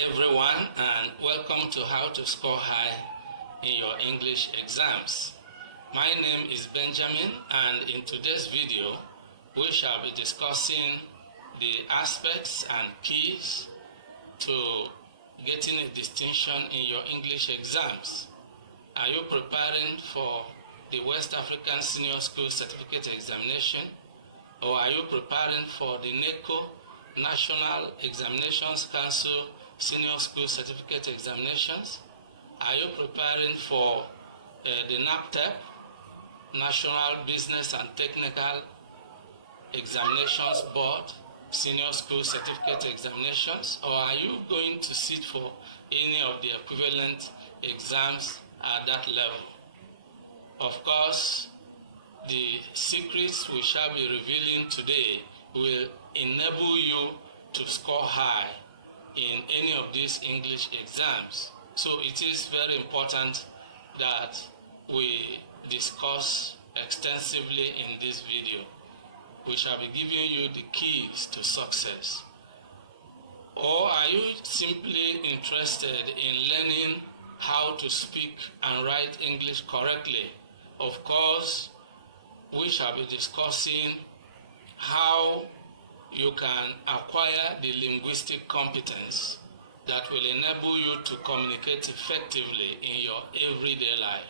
everyone, and welcome to How to Score High in Your English Exams. My name is Benjamin, and in today's video we shall be discussing the aspects and keys to getting a distinction in your English exams. Are you preparing for the West African Senior School Certificate Examination, or are you preparing for the NECO, National Examinations Council Senior School Certificate Examinations? Are you preparing for the NAPTEP, National Business and Technical Examinations Board Senior School Certificate Examinations, or are you going to sit for any of the equivalent exams at that level? Of course, the secrets we shall be revealing today will enable you to score high in any of these English exams. So it is very important that we discuss extensively in this video. We shall be giving you the keys to success. Or are you simply interested in learning how to speak and write English correctly? Of course, we shall be discussing how you can acquire the linguistic competence that will enable you to communicate effectively in your everyday life.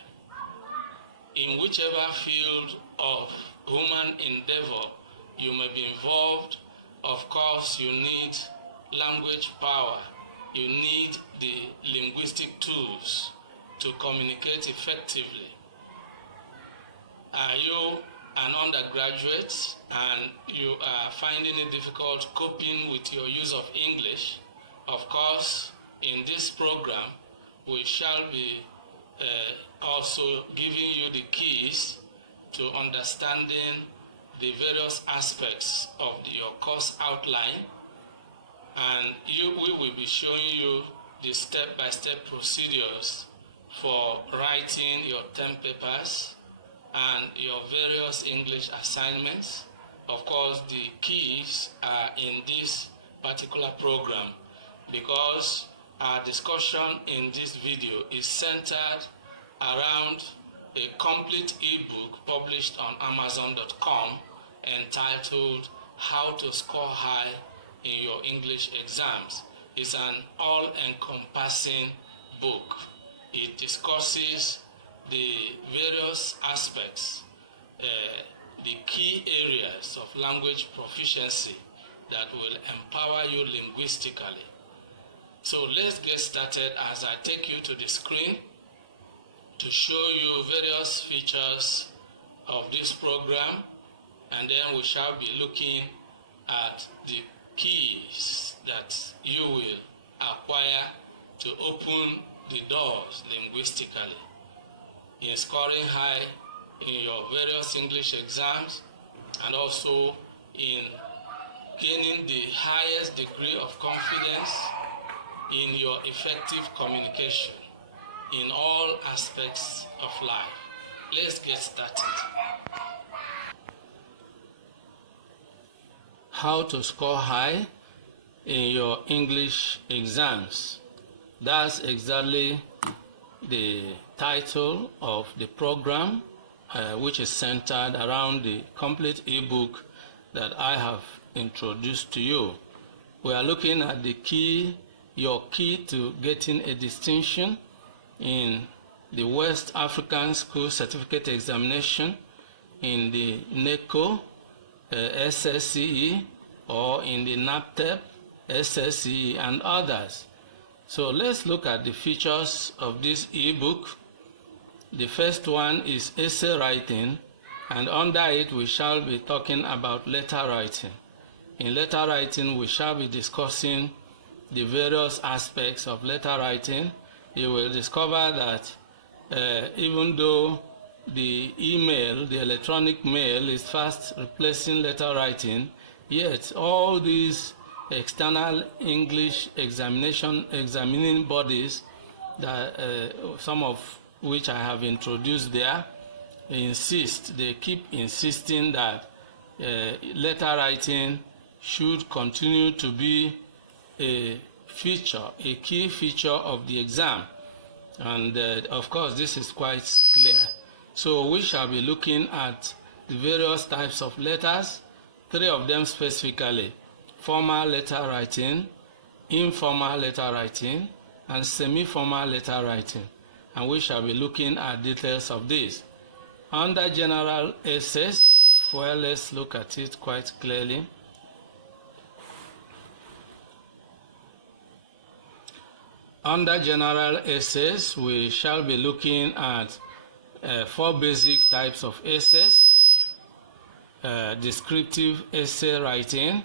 In whichever field of human endeavor you may be involved, of course you need language power. You need the linguistic tools to communicate effectively. Are you an undergraduate and you are finding it difficult coping with your use of English? Of course, in this program, we shall be also giving you the keys to understanding the various aspects of your course outline, and we will be showing you the step-by-step procedures for writing your term papers and your various English assignments. Of course, the keys are in this particular program because our discussion in this video is centered around a complete ebook published on Amazon.com entitled How to Score High in Your English Exams. It's an all-encompassing book. It discusses the various aspects, the key areas of language proficiency that will empower you linguistically. So let's get started as I take you to the screen to show you various features of this program, and then we shall be looking at the keys that you will acquire to open the doors linguistically in scoring high in your various English exams, and also in gaining the highest degree of confidence in your effective communication in all aspects of life. Let's get started. How to score high in your English exams. That's exactly the title of the program, which is centered around the complete ebook that I have introduced to you. We are looking at the key, your key to getting a distinction in the West African School Certificate Examination, in the NECO, SSCE, or in the NAPTEP, SSCE, and others. So let's look at the features of this ebook. The first one is essay writing, and under it we shall be talking about letter writing. In letter writing, we shall be discussing the various aspects of letter writing. You will discover that even though the email, the electronic mail, is fast replacing letter writing, yet all these external English examining bodies, that some of which I have introduced there, they keep insisting that letter writing should continue to be a feature, a key feature of the exam. And of course, this is quite clear. So we shall be looking at the various types of letters, 3 of them specifically: formal letter writing, informal letter writing, and semi-formal letter writing. And we shall be looking at details of this. Under general essays, well, let's look at it quite clearly. Under general essays, we shall be looking at 4 basic types of essays: descriptive essay writing,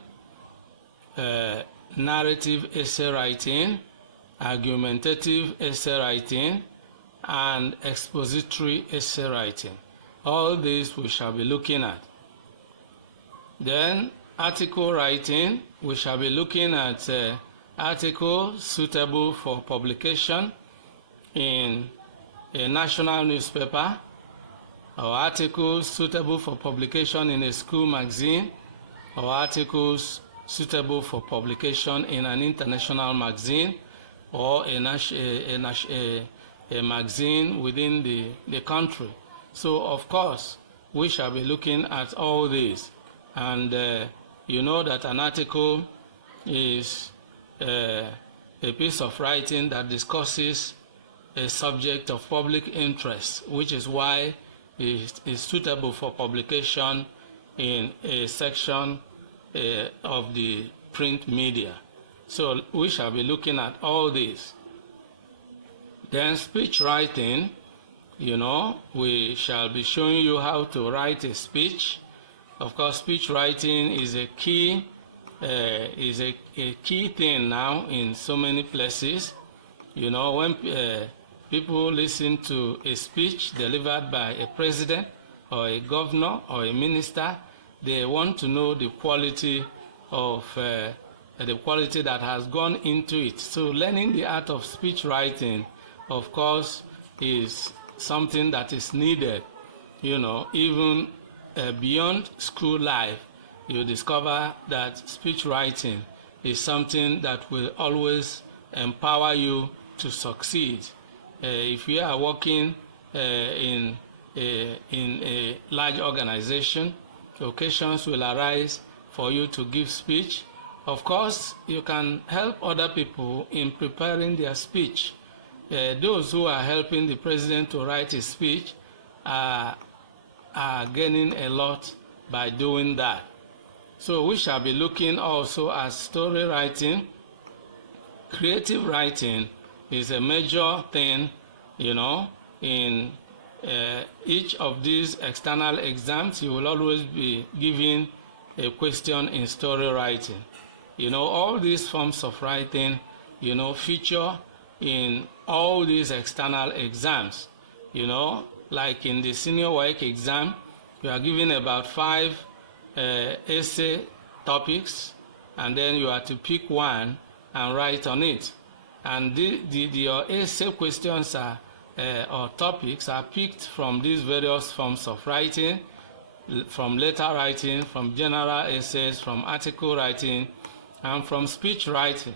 narrative essay writing, argumentative essay writing, and expository essay writing. All these we shall be looking at. Then article writing, we shall be looking at articles suitable for publication in a national newspaper, or articles suitable for publication in a school magazine, or articles suitable for publication in an international magazine, or a magazine within the country. So, of course, we shall be looking at all these. And you know that an article is a piece of writing that discusses a subject of public interest, which is why it is suitable for publication in a section of the print media. So we shall be looking at all this. Then speech writing, you know, we shall be showing you how to write a speech. Of course, speech writing is a key thing now in so many places. You know, when people listen to a speech delivered by a president or a governor or a minister, they want to know the quality of the quality that has gone into it. So learning the art of speech writing, of course, is something that is needed. You know, even beyond school life, you discover that speech writing is something that will always empower you to succeed. If you are working in a large organization, occasions will arise for you to give speech. Of course, you can help other people in preparing their speech. Those who are helping the president to write his speech are gaining a lot by doing that. So we shall be looking also at story writing. Creative writing is a major thing, you know. In each of these external exams, you will always be given a question in story writing. You know, all these forms of writing, you know, feature in all these external exams. You know, like in the senior WAEC exam, you are given about 5 essay topics, and then you are to pick one and write on it. And your essay questions are or topics are picked from these various forms of writing, from letter writing, from general essays, from article writing, and from speech writing.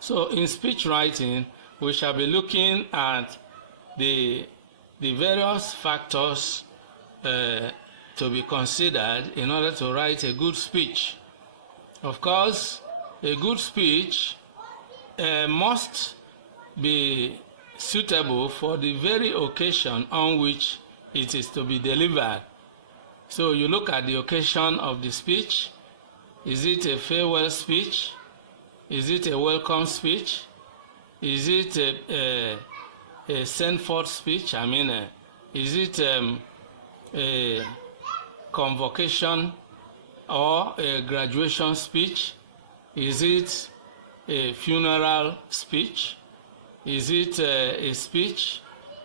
So in speech writing, we shall be looking at the various factors to be considered in order to write a good speech. Of course, a good speech must be suitable for the very occasion on which it is to be delivered. So you look at the occasion of the speech. Is it a farewell speech? Is it a welcome speech? Is it a send forth speech? I mean, is it a convocation or a graduation speech? Is it a funeral speech? Is it a speech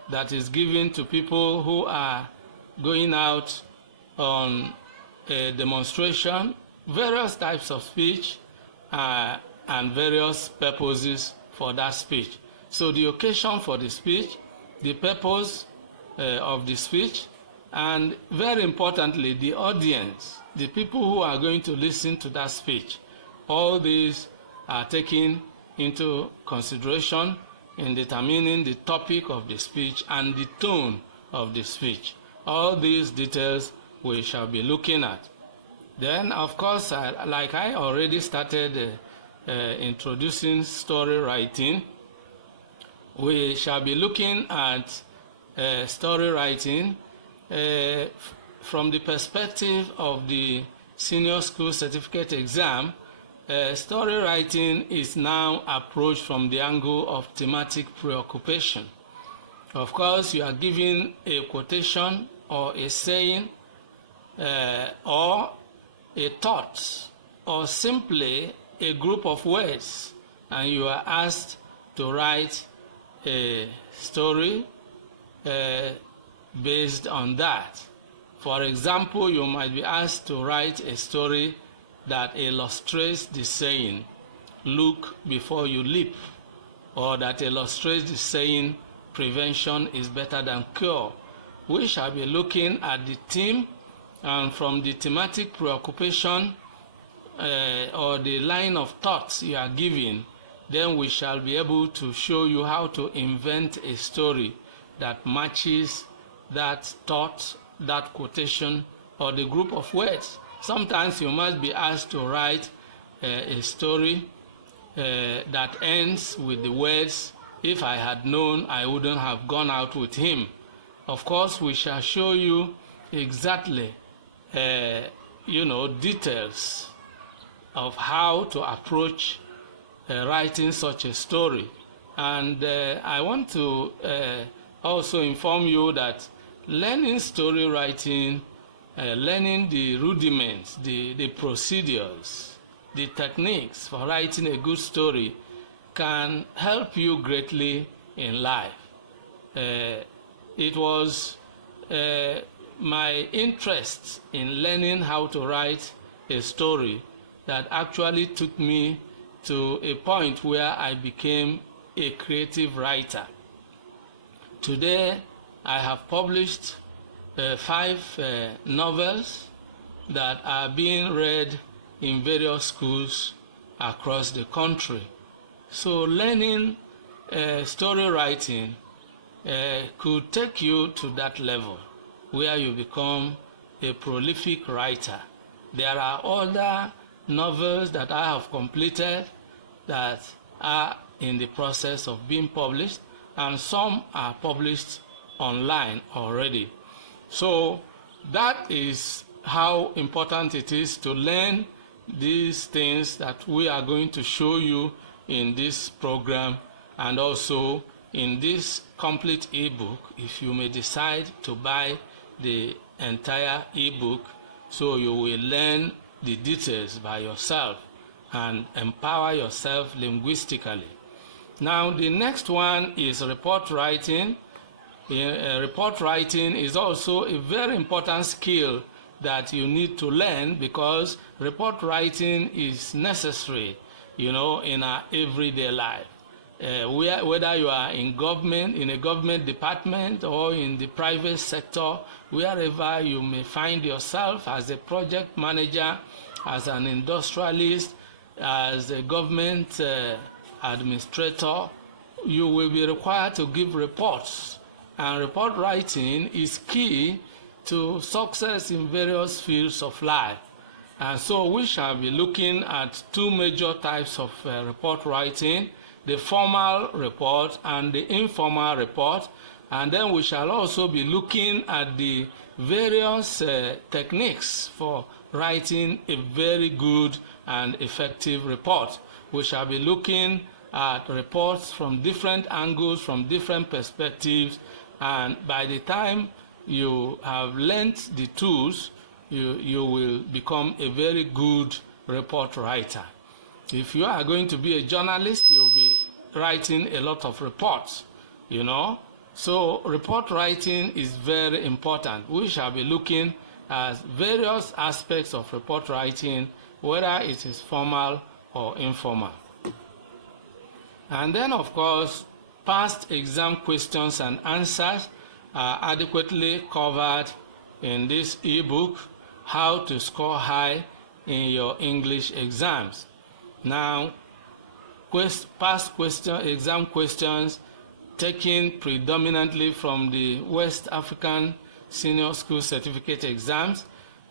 that is given to people who are going out on a demonstration? Various types of speech and various purposes for that speech. So the occasion for the speech, the purpose of the speech, and very importantly, the audience, the people who are going to listen to that speech. All these are taken into consideration in determining the topic of the speech and the tone of the speech. All these details we shall be looking at. Then, of course, like I already started introducing story writing, we shall be looking at story writing from the perspective of the senior school certificate exam. Story writing is now approached from the angle of thematic preoccupation. Of course, you are given a quotation or a saying or a thought or simply a group of words, and you are asked to write a story based on that. For example, you might be asked to write a story that illustrates the saying, "Look before you leap," or that illustrates the saying, "Prevention is better than cure." We shall be looking at the theme, and from the thematic preoccupation or the line of thoughts you are given, then we shall be able to show you how to invent a story that matches that thought, that quotation, or the group of words. Sometimes you must be asked to write a story that ends with the words, "If I had known, I wouldn't have gone out with him." Of course, we shall show you exactly, details of how to approach writing such a story. And I want to also inform you that learning story writing, learning the rudiments, the procedures, the techniques for writing a good story can help you greatly in life. It was my interest in learning how to write a story that actually took me to a point where I became a creative writer. Today, I have published 5 novels that are being read in various schools across the country. So learning story writing could take you to that level where you become a prolific writer. There are other novels that I have completed that are in the process of being published, and some are published online already. So that is how important it is to learn these things that we are going to show you in this program, and also in this complete ebook, if you may decide to buy the entire ebook, so you will learn the details by yourself and empower yourself linguistically. Now, the next one is report writing. Report writing is also a very important skill that you need to learn, because report writing is necessary, in our everyday life. Whether you are in a government department, or in the private sector, wherever you may find yourself as a project manager, as an industrialist, as a government administrator, you will be required to give reports. And report writing is key to success in various fields of life. And so we shall be looking at 2 major types of report writing: the formal report and the informal report. And then we shall also be looking at the various techniques for writing a very good and effective report. We shall be looking at reports from different angles, from different perspectives, and by the time you have learned the tools, you will become a very good report writer. If you are going to be a journalist, you'll be writing a lot of reports, So report writing is very important. We shall be looking at various aspects of report writing, whether it is formal or informal. And then, of course, past exam questions and answers are adequately covered in this ebook, How to Score High in Your English Exams. Now, past exam questions taken predominantly from the West African Senior School Certificate exams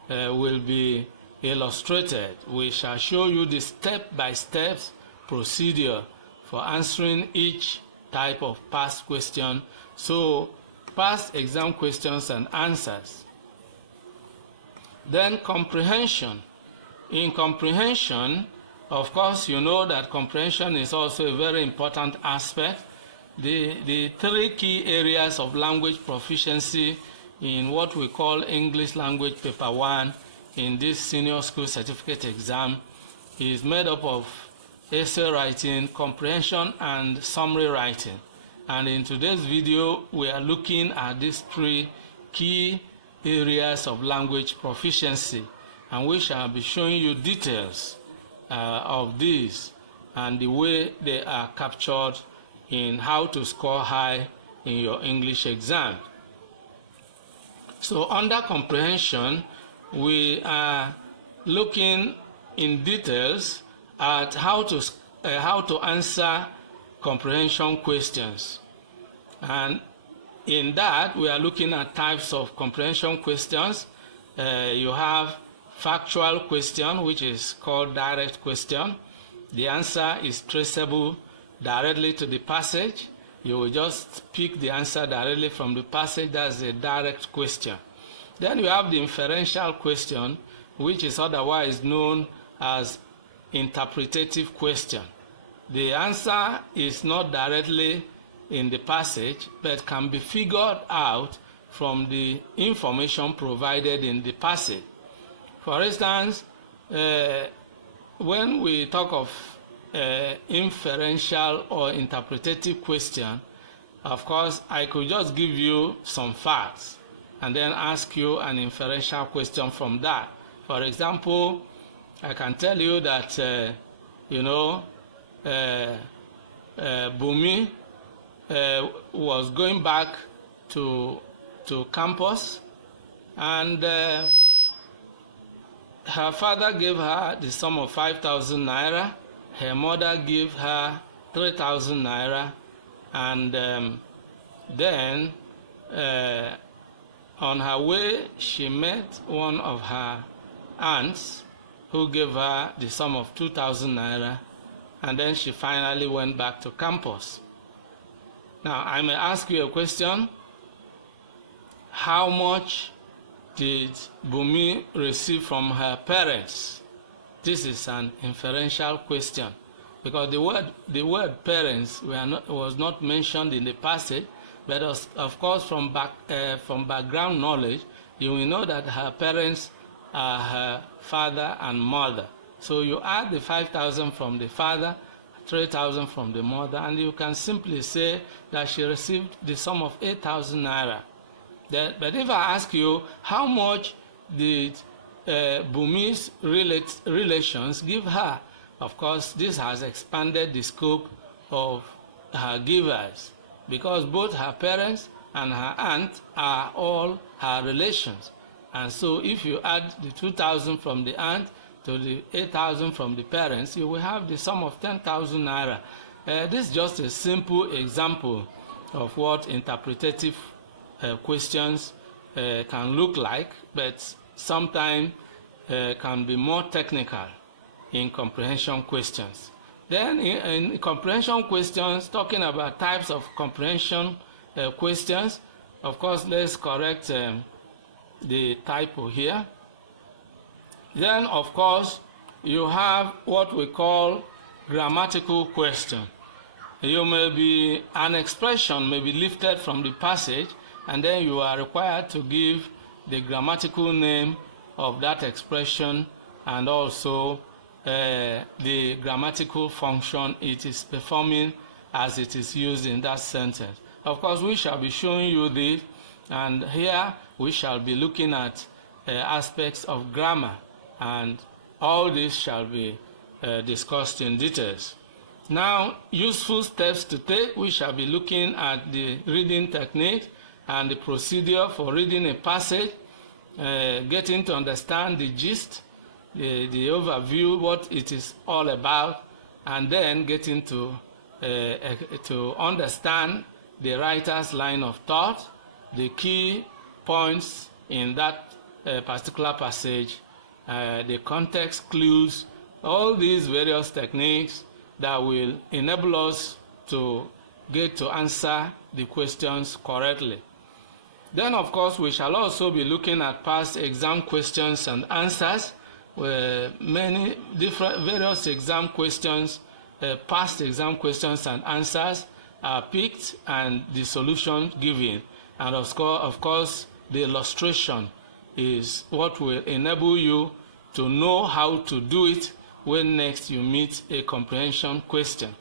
will be illustrated. We shall show you the step-by-step procedure for answering each type of past question. So, past exam questions and answers. Then comprehension. In comprehension, of course, you know that comprehension is also a very important aspect. The three key areas of language proficiency in what we call English Language Paper 1 in this Senior School Certificate exam is made up of essay writing, comprehension, and summary writing. And in today's video, we are looking at these three key areas of language proficiency, and we shall be showing you details of these and the way they are captured in how to score high in your English exam. So under comprehension, we are looking in details at how to answer comprehension questions. And in that, we are looking at types of comprehension questions. You have factual question, which is called direct question. The answer is traceable directly to the passage. You will just pick the answer directly from the passage. That's a direct question. Then you have the inferential question, which is otherwise known as interpretative question. The answer is not directly in the passage, but can be figured out from the information provided in the passage. For instance, when we talk of inferential or interpretative question, of course, I could just give you some facts and then ask you an inferential question from that. For example, I can tell you that, Bumi was going back to campus, and her father gave her the sum of 5,000 naira. Her mother gave her 3,000 naira, and then on her way she met one of her aunts who gave her the sum of 2,000 naira, and then she finally went back to campus. Now, I may ask you a question. How much did Bumi receive from her parents? This is an inferential question, because the word parents was not mentioned in the passage, but of course from background knowledge, you will know that her parents are her father and mother. So you add the 5,000 from the father, 3,000 from the mother, and you can simply say that she received the sum of 8,000 naira. But if I ask you, how much did Bumi's relations give her? Of course, this has expanded the scope of her givers, because both her parents and her aunt are all her relations. And so if you add the 2,000 from the aunt to the 8,000 from the parents, you will have the sum of 10,000 naira. This is just a simple example of what interpretative questions can look like, but sometimes can be more technical in comprehension questions. Then in comprehension questions, talking about types of comprehension questions, of course, let's correct the typo here. Then, of course, you have what we call grammatical question. An expression may be lifted from the passage, and then you are required to give the grammatical name of that expression and also the grammatical function it is performing as it is used in that sentence. Of course, we shall be showing you this, and here we shall be looking at aspects of grammar, and all this shall be discussed in details. Now, useful steps to take, we shall be looking at the reading technique and the procedure for reading a passage, getting to understand the gist, the overview, what it is all about, and then getting to understand the writer's line of thought, the key points in that particular passage, the context clues, all these various techniques that will enable us to get to answer the questions correctly. Then, of course, we shall also be looking at past exam questions and answers, where many different various exam questions, past exam questions and answers are picked and the solution given. And of course, the illustration is what will enable you to know how to do it when next you meet a comprehension question.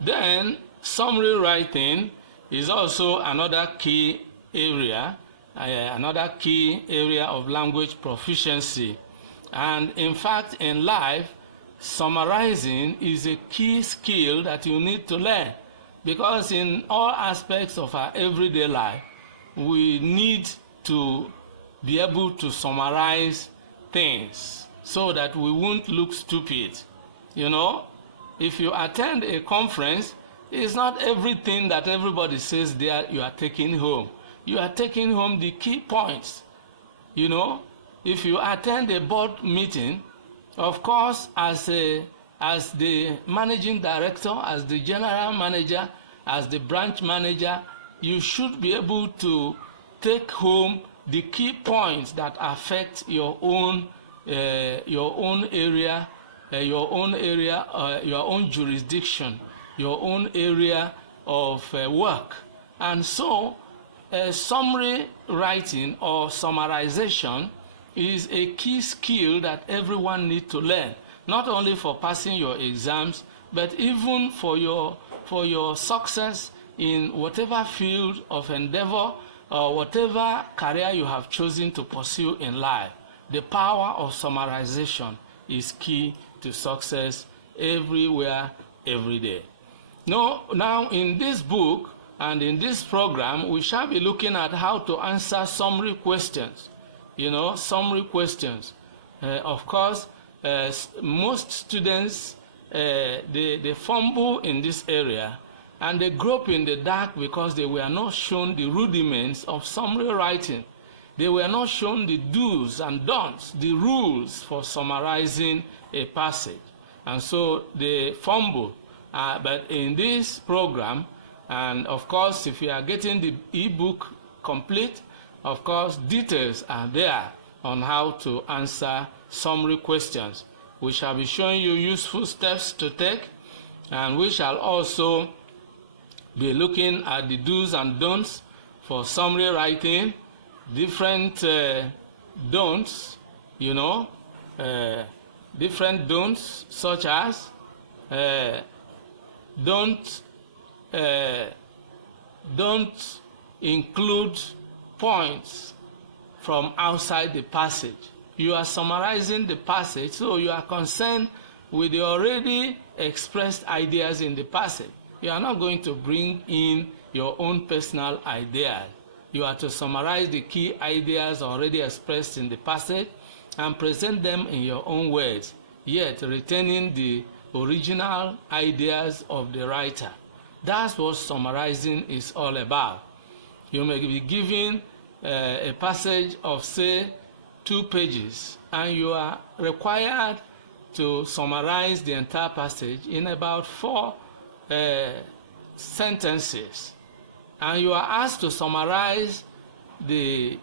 Then, summary writing is also another key area of language proficiency. And in fact, in life, summarizing is a key skill that you need to learn, because in all aspects of our everyday life, we need to be able to summarize things so that we won't look stupid. You know, if you attend a conference, it's not everything that everybody says there you are taking home. You are taking home the key points. You know, if you attend a board meeting, of course, as the managing director, as the general manager, as the branch manager, you should be able to take home the key points that affect your own area, your own jurisdiction, your own area of work. And so, summary writing or summarization is a key skill that everyone needs to learn, not only for passing your exams, but even for your success in whatever field of endeavor or whatever career you have chosen to pursue in life. The power of summarization is key to success everywhere, every day. Now, in this book and in this program, we shall be looking at how to answer summary questions. You know, summary questions. Of course, most students, they fumble in this area, and they grope in the dark because they were not shown the rudiments of summary writing. They were not shown the do's and don'ts, the rules for summarizing a passage. And so they fumble. But in this program, and of course, if you are getting the e-book complete, of course, details are there on how to answer summary questions. We shall be showing you useful steps to take, and we shall also be looking at the do's and don'ts for summary writing, different don'ts, you know, different don'ts such as don't include points from outside the passage. You are summarizing the passage, so you are concerned with the already expressed ideas in the passage. You are not going to bring in your own personal ideas. You are to summarize the key ideas already expressed in the passage and present them in your own words, yet retaining the original ideas of the writer. That's what summarizing is all about. You may be given a passage of, say, 2 pages, and you are required to summarize the entire passage in about 4 sentences. And you are asked to summarize the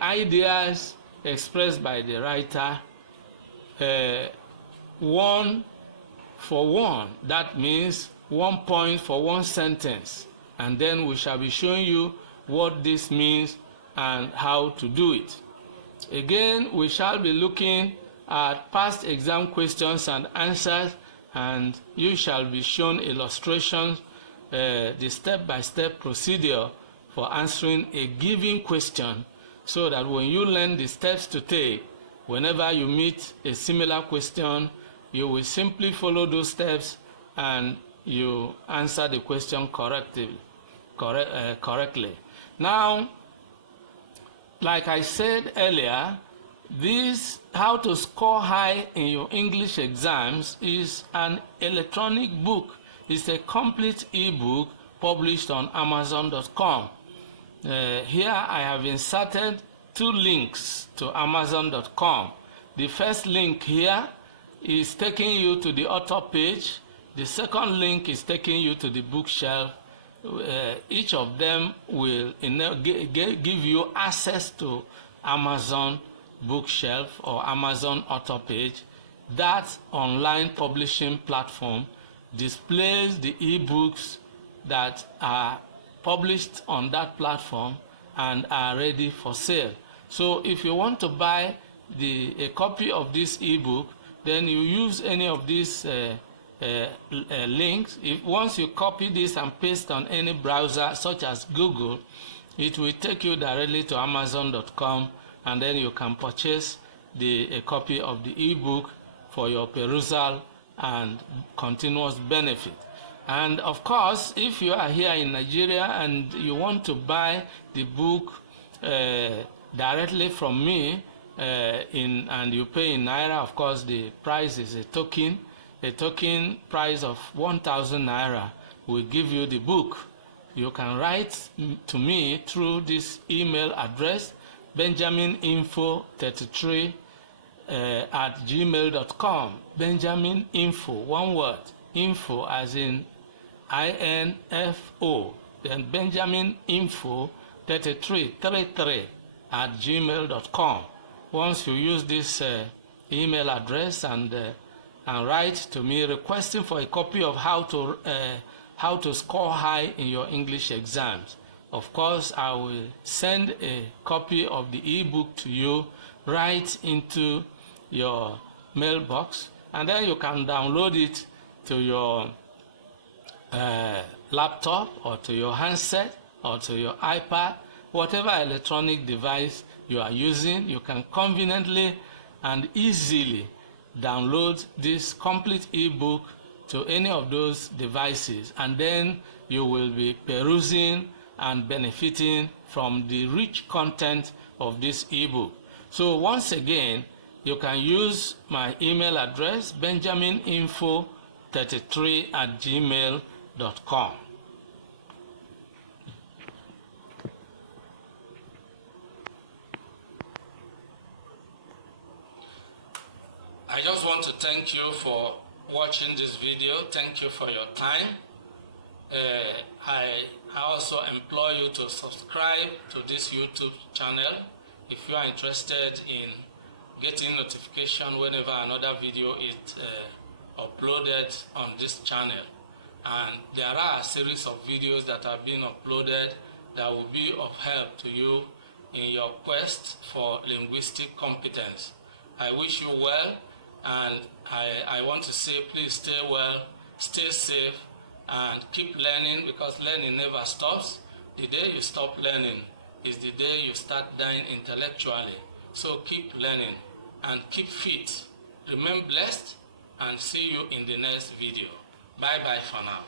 ideas expressed by the writer one for one. That means 1 point for 1 sentence. And then we shall be showing you what this means and how to do it. Again, we shall be looking at past exam questions and answers, and you shall be shown illustrations, the step-by-step procedure for answering a given question, so that when you learn the steps to take, whenever you meet a similar question, you will simply follow those steps and you answer the question correctly. Now, like I said earlier, This How to Score High in Your English Exams is an electronic book. It's a complete ebook published on Amazon.com. Here I have inserted 2 links to Amazon.com. The first link here is taking you to the author page. The second link is taking you to the bookshelf. Each of them will give you access to Amazon bookshelf or Amazon author page. That online publishing platform displays the ebooks that are published on that platform and are ready for sale. So if you want to buy a copy of this ebook, then you use any of these links. Once you copy this and paste on any browser such as Google, it will take you directly to Amazon.com, and then you can purchase a copy of the ebook for your perusal and continuous benefit. And of course, if you are here in Nigeria and you want to buy the book directly from me, and you pay in Naira, of course the price is a token price of 1,000 Naira will give you the book. You can write to me through this email address, benjamininfo33 at gmail.com. benjamininfo, one word, info as in INFO, then benjamininfo33 at gmail.com. Once you use this email address and write to me requesting for a copy of how to score high in your English exams, of course I will send a copy of the ebook to you right into your mailbox, and then you can download it to your laptop or to your handset or to your iPad, whatever electronic device you are using. You can conveniently and easily download this complete ebook to any of those devices, and then you will be perusing and benefiting from the rich content of this ebook. So once again, you can use my email address, benjamininfo33 at gmail.com. I just want to thank you for watching this video. Thank you for your time. I also implore you to subscribe to this YouTube channel if you are interested in getting notification whenever another video is uploaded on this channel. And there are a series of videos that are being uploaded that will be of help to you in your quest for linguistic competence. I wish you well, and I want to say please stay well, stay safe, and keep learning, because learning never stops. The day you stop learning is the day you start dying intellectually. So keep learning and keep fit. Remain blessed, and see you in the next video. Bye bye for now.